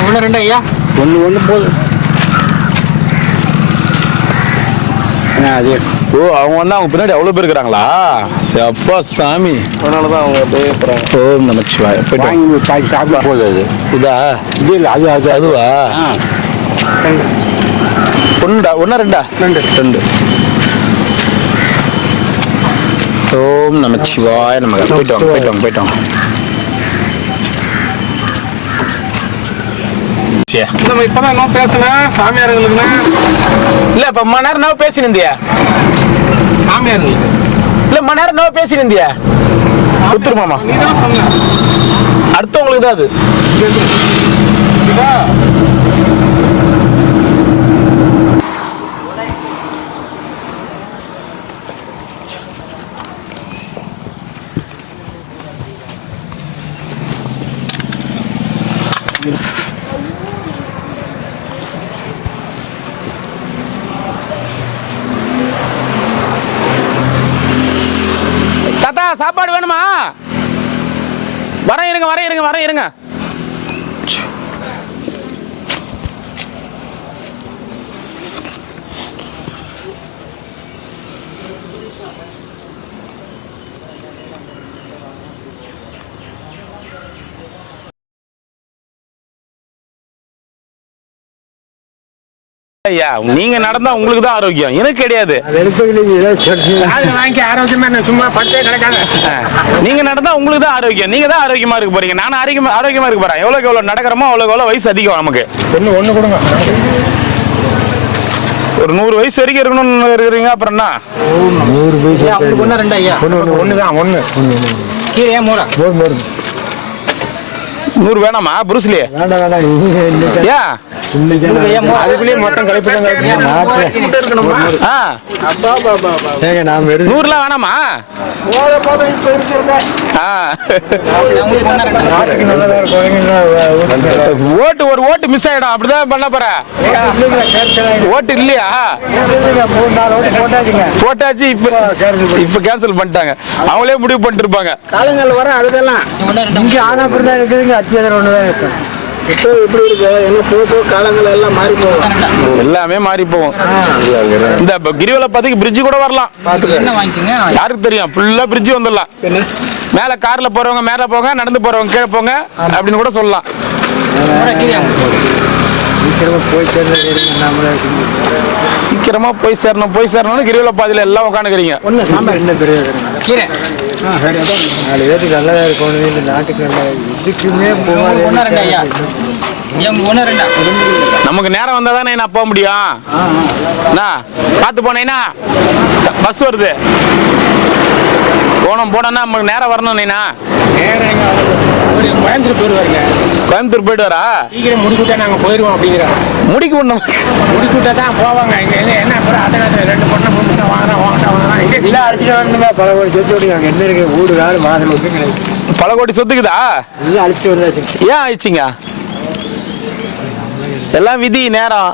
ஒன்று 2 ஐயா. ஒன்று போதும். ஓ, அவங்க வந்து அவங்க பின்னாடி அவ்வளோ பேர் இருக்கிறாங்களா? அப்பா சாமி, அதனாலதான் அவங்க அப்படியே போறாங்க. ஓம் நமச்சிவாய. போயிட்டு சாப்பிட போகுது. இதா? இது இல்லை, அது அதுவா? ஒன்றுடா? 1 2? ஓம் நமச்சிவாய நமக்கு. போயிட்டோம். நம்ம இப்பதான் என்ன பேசணும் சாமியார்களுக்கு? இல்ல, இப்ப மணி நேரம் நான் பேசினிருந்தியா? சாமியார்களுக்கு இல்ல, மணி நேரம் நான் பேசினிருந்தியா? உத்துருமாமா நீதான் சொன்ன. அடுத்தவங்களுக்கு தான் அது. தாத்தா, சாப்பாடு வேணுமா? வரேன் இருங்க. ஐயா நீங்க நடந்தா உங்களுக்கு தான் ஆரோக்கியம், எனக்கு கிடையாது. வாங்கி ஆரோக்கியமா சும்மா பட்டே கிடக்காத. நீங்க நடந்தா உங்களுக்கு தான் ஆரோக்கியம், நீங்க தான் ஆரோக்கியமா இருக்க போறீங்க. நானும் ஆரோக்கியமா இருக்க போறேன். எவ்வளவுக்கு எவ்வளவு நடக்கிறோமோ அவ்வளவு வயசு அதிகம் நமக்கு. ஒண்ணு கொடுங்க. ஒரு 100 வயசு வரைக்கும் இருக்கணும்னு இருக்கிறீங்க. அப்புறம் என்ன 100 வயசு ஒண்ணு ரெண்டு ஐயா. ஒண்ணுதான் ஒண்ணு. கீழே ஏன் மூட 100 வேணாமா புருஸ்லி? அதுக்குள்ளேயே மொத்தம் கழிப்பு 100லாம் வேணாமா? ஓட்டு ஒரு ஓட்டு மிஸ் ஆயிடும், அப்படிதான் பண்ண போற. ஓட்டு இல்லையா? போட்டாச்சு, இப்ப கேன்சல் பண்ணிட்டாங்க. அவங்களே முடிவு பண்ணிட்டு இருப்பாங்க. காலங்கள் வர அதுக்கெல்லாம் இங்கே ஆனாப்புறம் தான் இருக்குதுங்க. அத்தியாதரம் ஒன்று தான் இருக்கும். இப்போ எப்படி இருக்கு? என்ன போக காலங்கள் எல்லாம் மாறி போகும், எல்லாமே மாறி போகும். இந்த கிரிவல பாதைக்கு பிரிட்ஜ் கூட வரலாம். யாருக்கு தெரியும்? ஃபுல்லா பிரிட்ஜ் வந்துடலாம். மேல கார்ல போறவங்க மேல போங்க, நடந்து போறவங்க கீழே போங்க அப்படின்னு கூட சொல்லலாம். சீக்கிரமா போய் சேரணும்னு கிரிவல பாதையில எல்லாம் உட்காந்துக்கிறீங்க. ஒன்று சாம்பார் என்ன பெரிய கீரை 4 பேருக்கு நல்லதா இருக்கணும். இந்த நாட்டுக்கு நல்ல இதுக்குமே நமக்கு நேரம் வந்தா தானே நான் போக முடியும். பார்த்து போனேன்னா பஸ் வருது, போனோம்னா நமக்கு நேரம் வரணும். நீனா கோயம்புத்தூர் போயிருவாருங்க. கோயம்புத்தூர் போயிட்டு வரா? சீக்கிரம் முடிக்கிட்டா நாங்க போயிருவோம் அப்படிங்கிறோம். முடிக்கிட்டா தான் போவாங்க. இங்க என்ன அத்தனை 2 பொண்ணை போட்டு வாங்கினா இங்கே இல்லை அடிச்சுட்டு வரணுங்க. பல கோடி சொத்து விடுங்க. என்ன இருக்கு? வீடு காடு மாதம் வந்து கிடையாது. பல கோடி சொத்துக்குதா? இல்லை அழிச்சு வந்தாச்சு. ஏன் ஆயிடுச்சிங்க? எல்லாம் விதி, நேரம்.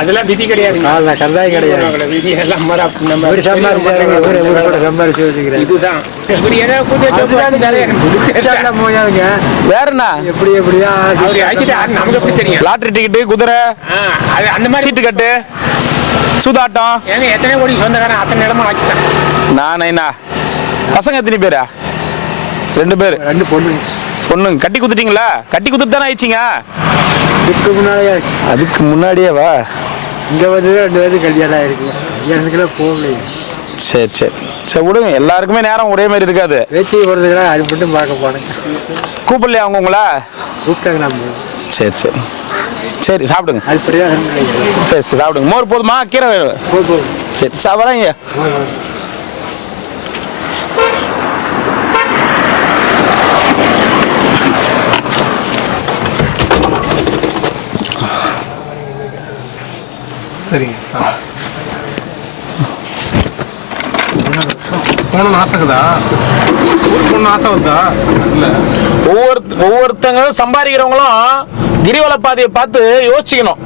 அதெல்லாம் விதி கிடையாது. கந்தாய் கிடையாது. விதி எல்லாம் நம்ம சம்பாரிச்சு வச்சுக்கிறேன். இதுதான் வேற என்ன? எப்படி எப்படியா நமக்கு எப்படி தெரியும்? லாட்டரி டிக்கெட்டு, குதிரை, அந்த மாதிரி சீட்டு கட்டு, சூதாட்டம். ஏங்க எத்தனை கோடி சொந்தக்காரன் அத்தனை இடமா வச்சுட்டேன். நானேண்ணா பசங்க எத்தனை பேரா? 2 பேர். 2 பொண்ணு. கட்டி குத்துட்டீங்களா? கட்டி குத்துட்டு தானே ஆயிடுச்சிங்க. அதுக்கு முன்னாடியே வா. இங்க வந்து 2 பேருக்கு கல்யாணம் இருக்கு. கல்யாணத்துக்குலாம் போகல. சரி விடுங்க. எல்லாருக்குமே நேரம் ஒரே மாதிரி இருக்காது. பேச்சு போறதுக்குலாம் அது மட்டும் பார்க்க போனேன். கூப்பிடலையா அவங்க உங்களா? கூப்பிட்டாங்க. நம்ம சரி சாப்பிடுங்க. அதுபடிதான் சரி சாப்பிடுங்க. மோர் போதுமா? கீரை வேணும். சரி சாப்பிட்றேங்க. சரிங்க. போகணும்னு ஆசைக்குதா? போகணும்னு ஆசை வருதா? இல்லை, ஒவ்வொருத்தங்களும் சம்பாதிக்கிறவங்களும் கிரிவல பாதையை பார்த்து யோசிச்சுக்கணும்.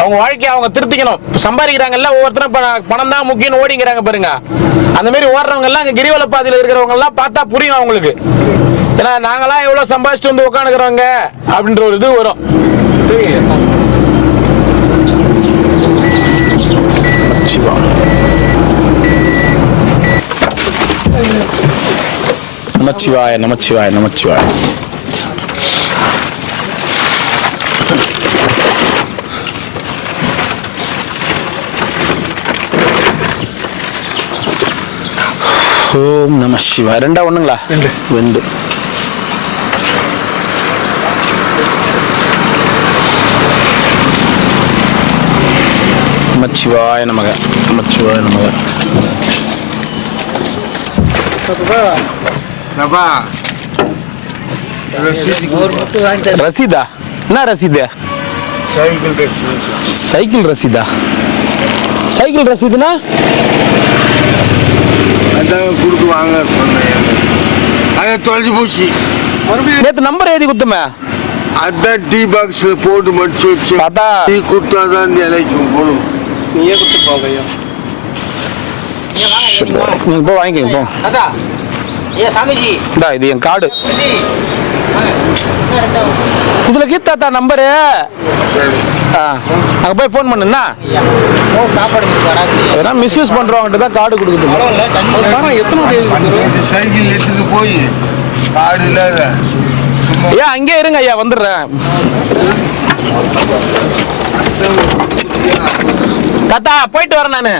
அவங்க வாழ்க்கையை அவங்க திருத்திக்கணும். சம்பாதிக்கிறாங்கல்ல, ஒவ்வொருத்தரும் பணம் தான் முக்கியம் ஓடிங்கிறாங்க பாருங்க. அந்த மாதிரி ஓடுறவங்க எல்லாம் கிரிவல பாதையில் இருக்கிறவங்க எல்லாம் பார்த்தா புரியும் அவங்களுக்கு. ஏன்னா நாங்களாம் எவ்வளவு சம்பாதிச்சுட்டு வந்து உட்காந்துக்கிறோங்க அப்படின்ற ஒரு இது வரும். சரிங்க. நமச்சிவாய நமச்சிவாய நமச்சிவாய. ஓம் நம சிவாய. 2 ஒண்ணுங்களா? 2. நமச்சிவாய நமக. நமச்சிவாய நமக. ரசீதா? என்ன ரசீது? சைக்கிள் ரசீதா? சைக்கிள் ரசீதுனா அதான் கொடுத்து வாங்க சொன்னேன். அதை தொலைஞ்சு போச்சு. நேற்று நம்பர் எழுதி கொடுத்துமே. அதான் டீ பாக்ஸ்ல போட்டு மடிச்சு வச்சு பார்த்தா டீ கொடுத்தாதான் இந்த இலைக்கும் போடும். நீயே கொடுத்து போகையோ. நீங்க போ வாங்கிக்கங்க போ. இந்தா இது என் கார்டு. இதுல கீதாத்தா நம்பரு. அங்க போய் போன் பண்ணுன்னா சாப்பாடு மிஸ்யூஸ் பண்றவங்கிட்ட தான் கார்டு கொடுக்குது. இந்த சைக்கிள் எடுத்துட்டு போய் கார்டு இல்லாத ஏன் அங்கே இருங்க ஐயா, வந்துடுறேன். தாத்தா போயிட்டு வரேன் நானு.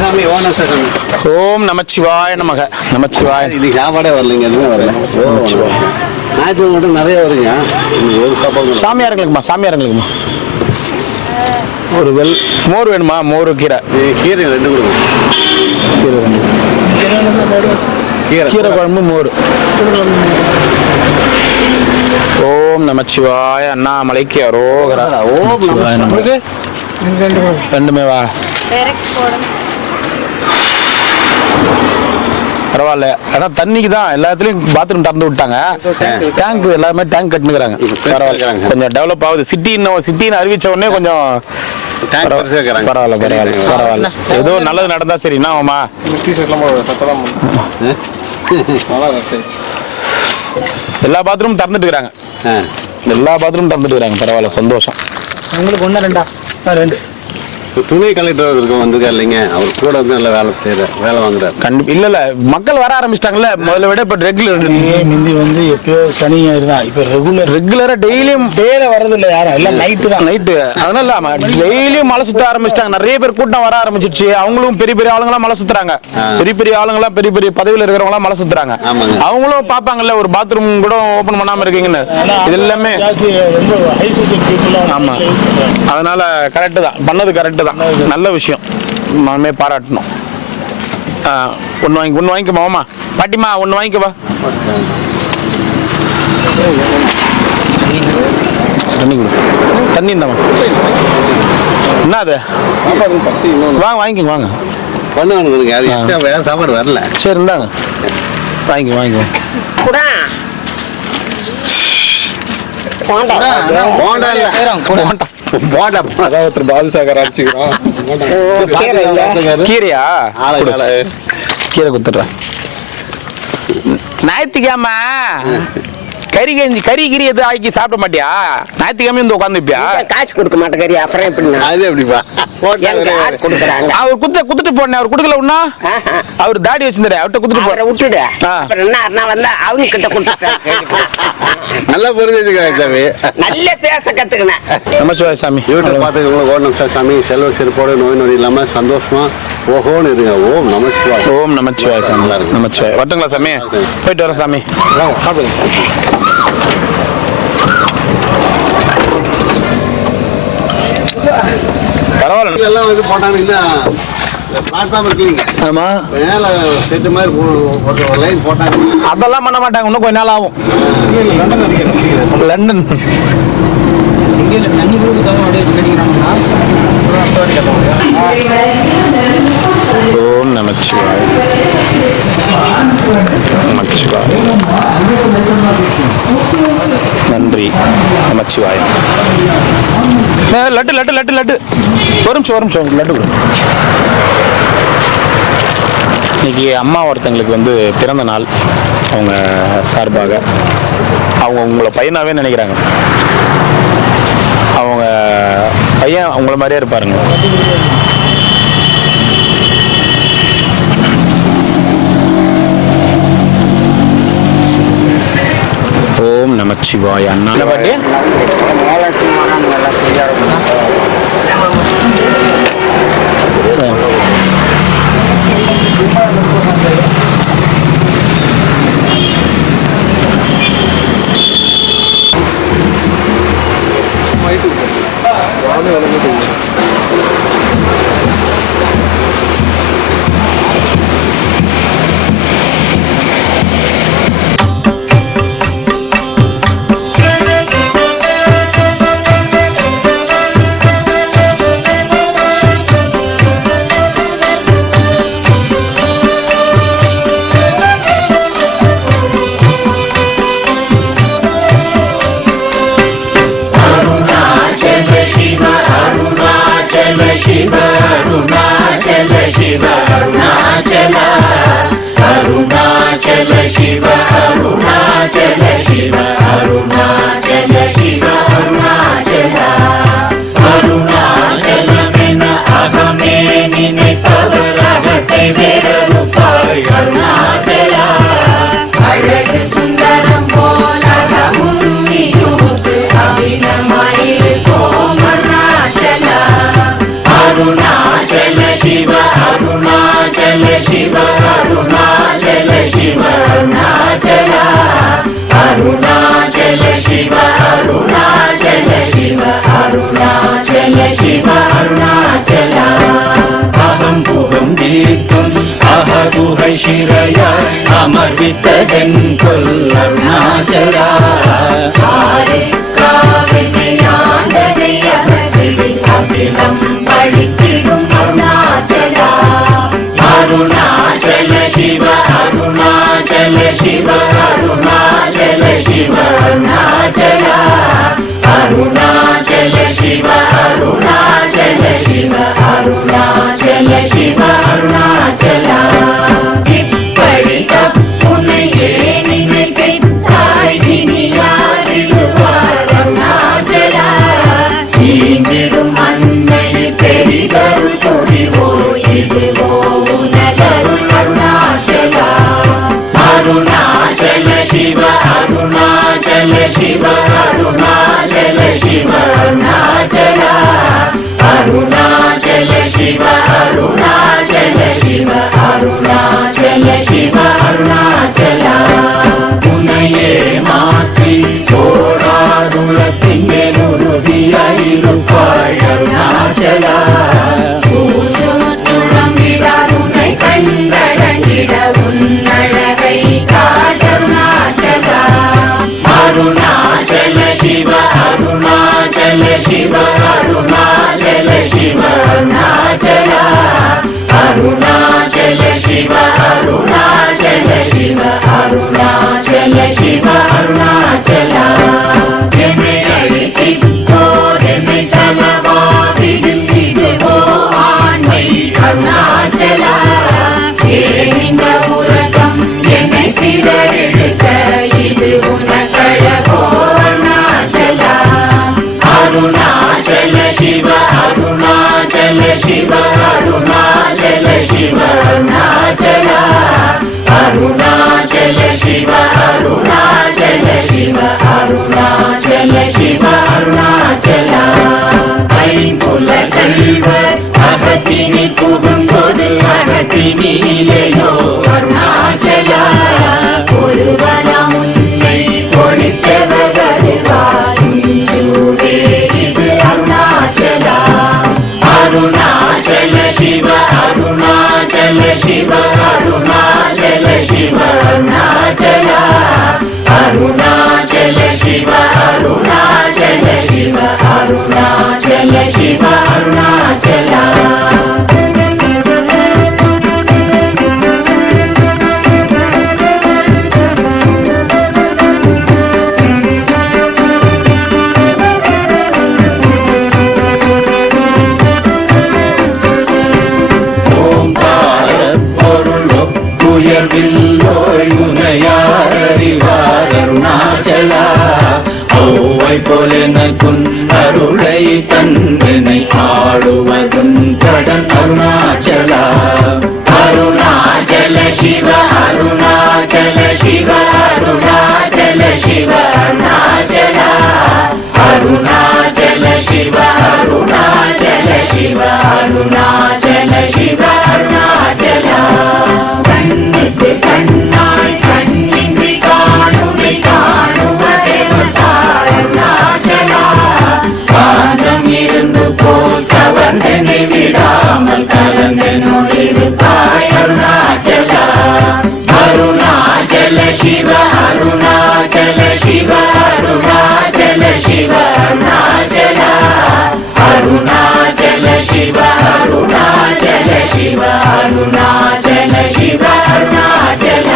சாமி ஓனர் சாமி. ஓம் நமச்சிவாய நமக. நமச்சிவாய. இது சாப்பாடே வரலைங்க, எதுவுமே வரல. ஞாயிற்று மட்டும் நிறைய வருங்க. ஒரு சாப்பாடு சாமியாருங்களுக்குமா? சாமியாருங்களுக்குமா? ஒரு மோர் வேணுமா? மோர் கீரை. கீரை 2 கொடுங்க. கீரை 2. கீரை குழம்பு மோர். ஓம் நமச்சிவாய. அண்ணாமலைக்கு அரோகரா. ஓம் நமச்சிவாய. ரெண்டுமே வா. பரவாயில்ல. ஆனா தண்ணிக்கு தான் எல்லாத்துலயும் பாத்ரூம் திறந்து விட்டாங்க. டேங்க் எல்லாருமே டேங்க் கட்டுனுக்குறாங்க. பரவாயில்ல, கொஞ்சம் டெவலப் ஆகுது. சிட்டின்னு அறிவிச்ச உடனே கொஞ்சம் பரவாயில்ல. ஏதோ நல்லது நடந்தா சரி. என்ன ஆமா எல்லா பாத்ரூமும் திறந்துட்டு இருக்காங்க. எல்லா பாத்ரூமும் திறந்துட்டு இருக்காங்க. பரவாயில்ல, சந்தோஷம். உங்களுக்கு 1 2 2 துணை கலெக்டர் வந்திருக்காரு இல்லைங்க, அவர் கூட வந்து நல்ல வேலை வாங்குறாரு. கண்டிப்பா. இல்ல இல்ல வர ஆரம்பிச்சிட்டாங்கல்ல முதல்ல விட. இப்ப ரெகுலர் முந்தி வந்து எப்பயோ சனி தான். இப்ப ரெகுலரா டெய்லியும் வரது இல்ல யாரும், எல்லாம் நைட்டு. அதனால டெய்லியும் மலை சுத்த ஆரம்பிச்சிட்டாங்க. நிறைய பேர் கூட்டம் வர ஆரம்பிச்சிருச்சு. அவங்களும் பெரிய பெரிய ஆளுங்களா மலை சுத்துறாங்க. பெரிய ஆளுங்களா பெரிய பெரிய பதவியில இருக்கிறவங்களா மலை சுத்துறாங்க. அவங்களும் பாப்பாங்கல்ல ஒரு பாத்ரூம் கூட ஓபன் பண்ணாம இருக்கீங்கன்னு. இது எல்லாமே ஆமா. அதனால கரெக்ட் தான் பண்ணது. கரெக்ட் தான், நல்ல விஷயம். நாமே பாராட்டணும். ஒன்று வாங்கிக்க மாமா. பாட்டிமா ஒன்று வாங்கிக்கவா. தண்ணி கொடு. தண்ணி இந்தாமா. என்ன அது? வாங்க வாங்கிக்கோங்க. வாங்க பண்ணுவானுங்க. அது எக்ஸ்ட்ரா வேற சாப்பாடு வரல. சரி இந்தாங்க, வாங்கிக்கோ. கீரையா? கீரை குத்துடுறேன். ஞாயிற்றுக்கிழமை கறி எது ஆக்கி சாப்பிட மாட்டியா? ஞாயிற்றுக்கிழமை இந்த உட்காந்துப்பியா? காசு கொடுக்க மாட்டேன் கறி. அப்புறம் எப்படின்னா அது எப்படிப்பா கொடுக்குறாங்க? அவர் குத்துட்டு போனேன். அவர் கொடுக்கல உன்னா. அவர் தாடி வச்சிருந்தாரு. அவர்கிட்ட குத்துட்டு போற விட்டுடு. அப்புறம் என்ன வந்தா அவங்க கிட்ட கொடுத்துட்டாங்க. நல்லா புரிஞ்சுக்கிறாங்க சாமி. நல்ல பேச கத்துக்கினேன். நமச்சிவாய சாமி. யூடியூப் பார்த்து ஓம் நமச்சிவாய சாமி. செல்வ சிறப்போட நோய் நொடி இல்லாம சந்தோஷமா ஓஹோன்னு இருங்க. ஓம் நமச்சிவாய. ஓம் நமச்சிவாய சாமி. நமச்சிவாய. வரட்டுங்களா சாமி? போயிட்டு வரேன் சாமி. பரவாயில்ல. எல்லாம் வந்து போட்டாங்க. பிளாட்ஃபார்ம் இருக்குங்க. ஆமா. மேல செட்டு மாதிரி ஒரு லைன் போட்டாங்க. அதெல்லாம் பண்ண மாட்டாங்க. இன்னும் கொஞ்ச நாள் ஆகும். லண்டன் தண்ணி ஓம் நமச்சிவாய. நமச்சிவாய. நன்றி நமச்சிவாய. லட்டு லட்டு லட்டு லட்டு. ஒரு நிமிஷம் லட்டு கொடு. இன்னைக்கு அம்மா ஒருத்தங்களுக்கு வந்து பிறந்த நாள். அவங்க சார்பாக அவங்க உங்களை பையனாவே நினைக்கிறாங்க. அவங்க பையன் உங்களை மாதிரியே இருப்பாருங்க. ஓம் நமச்சிவாய. அண்ணா பாட்டி शिव अरुणाचल शिव अरुणाचल अरुणाचल शिव अरुणाचल शिव अरुणाचल शिव अरुणाचल இப்படி தப்புனையே நினைத்தாய் இனியாரிடுவார் அருணாச்சலா ஈந்திடும் அன்னை பெரிதருள் புரிவோ இதுவோ உனதருள் அருணாச்சலா अरुणाचल शिव अरुणाचल शिव अरुणाचल शिव अरुणाचल अरुणाचल शिव अरुणाचल शिव अरुणाचल शिव अरुणाचल उन्னையே மாற்றி ஓடாதுலத்திங்கே உறுதியாயிருப்பாய் அருணாச்சலா உன்னை கண்டடங்கிட உன்னழகை காட்டருணாச்சலா अरुणाचल शिव अरुणाचल शिव अरुणाचल शिव अरुणाचल अरुणाचल शिव अरुणाचल शिव अरुणाचल शिव अरुणाचल என்னை அழைத்திப்போர் என்னை தலவாவிடில் இதுவோ ஆண்மை அருணாச்சலா ஏனிந்த உறக்கம் என்னை பிறரெடுக்க இது உனக்கழகோ அருணாச்சலா अरुणाचल शिव अरुणाचल शिव अरुणाचल शिव अरुणाचल अरुणाचल शिव अरुणाचल शिव अरुणाचल शिव अरुणाचल ஐம்புல கல்வர் அகத்தினி புகும்போது அகத்தினிலேயோ அருணாச்சலா ஒருவரம் உன்னை ஒழித்தவர் வருவார் சூரே இது அருணாச்சலா अरुणाचल शिव अरुणाचल शिव अरुणाचल शिव अरुणाचल अरुणाचल शिव अरुणाचल शिव अरुणाचल शिव अरुणाचल உயர்வில்லோய் உனையார் அறிவார் அருணாச்சலா ஔவை போலெனக்குன் அருளை தந்தனை ஆளுவதும் கடன் அருணாச்சலா अरुणाचल शिव अरुणाचल शिव अरुणाचल शिव अरुणाचल अरुणाचल शिव अरुणाचल शिव अरुणाचल शिव अरुणाचल கண்ணுக்கு கண்ணாய் கண்ணின்றி காணுமை காணுவதெனத்தாய் அருணாச்சலா காந்தம் இருந்து போல் கவர்ந்தனை விடாமல் கலந்தனோடிருப்பாய் அருணாச்சலா अरुणाचल शिव अरुणाचल शिव अरुणाचल शिव अरुणाचल अरुणाचल शिव अरुणाचल शिव अरुणाचल शिव अरुणाचल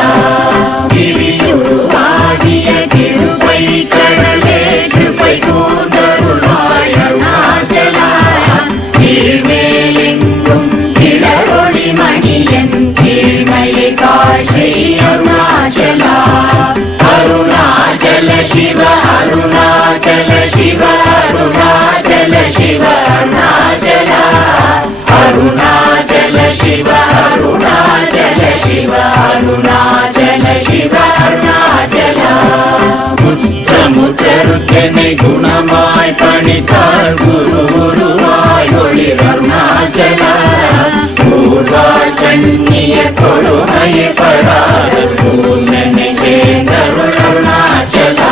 गिरियुरुवागिय கிருபை கடலே கிருபை கூர்ந்தருளாய் அருணாச்சலா கீழ்மேலெங்கும் கிளரொளி மணியன் கீழ்மையை காட்சி அருணாச்சலா अरुणाचल शिव अरुणाचल शिव अरुणाचल शिव अरुणाचल अरुणाचल शिव अरुणाचल शिव अरुणाचल शिव अरुणाचल முற்றமுற்றருக்கெனை குணமாய் பணித்தாள் குரு குருவாய் ஒளிர் அருணாச்சலா ஊர்வாழ் கண்ணிய கொடுமையப்படாத பூர்ணனை சேர்ந்தருள் அருணாச்சலா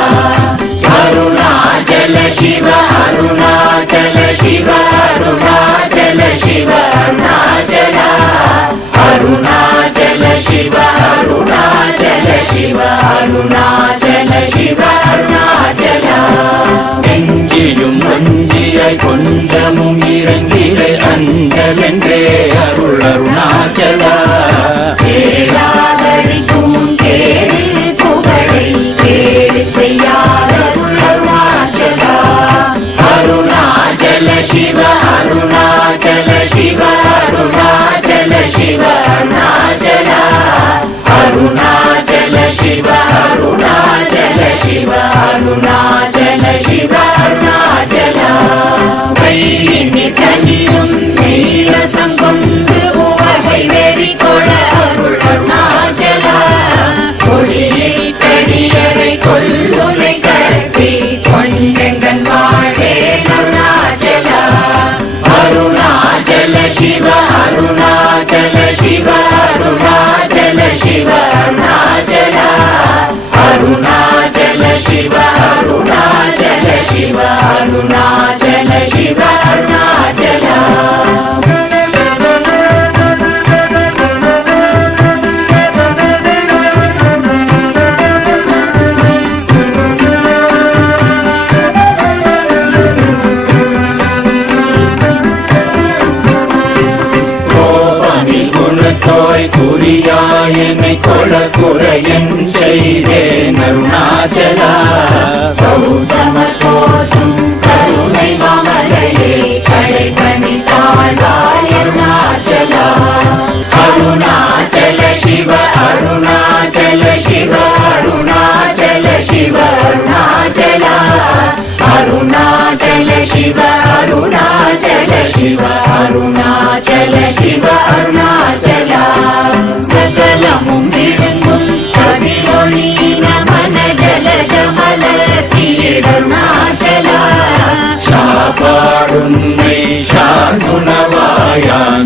अरुणाचल शिव अरुणाचल शिव अरुणाचल शिव अरुणाचल अरुणाचल शिव अरुणाचल शिव अरुणाचल शिव अरुणाचल எங்கியும் வஞ்சியாய் கொஞ்சமும் இறங்கிலை அஞ்சலென்றே அருள் அருணாச்சலா கேளாதடிக்கும் கேடு அருணாச்சல சிவ அருணாச்சல கையினி தனியும் நீரசம் கொண்டு உவகை வெறி கொள அருள் அருணாச்சல கொடியை செடியரை கொல்லுனை கட்டி கொண்டெங்கன் வாழே அருணாச்சல அருணாச்சல சிவ அருணாச்சல சிவ அருணாச்சல சிவ அருணாச்சல அருணாச்சல சிவ அருணாச்சல சிவ அருணாச்சல சிவ அருணாச்சல தோய் குறியாயனை கொள குறையன் செய்தேன் அருணாச்சல கௌதம தோற்றும் கருணை மாமலையே கடை கணி தாழ்வாய் அருணாச்சல அருணாச்சல சிவ அருணாச்சல சிவ அருணாச்சல சிவ அருணாச்சல அருணாச்சல சிவ அருணாச்சல சிவ அருணாச்சல சிவ அருணாச்சல சகலமும் விழுங்கும் கதிரொளி நமன ஜல ஜமல தீடருணாச்சல சாப்பாடுன்னை சாந்துணவாயான்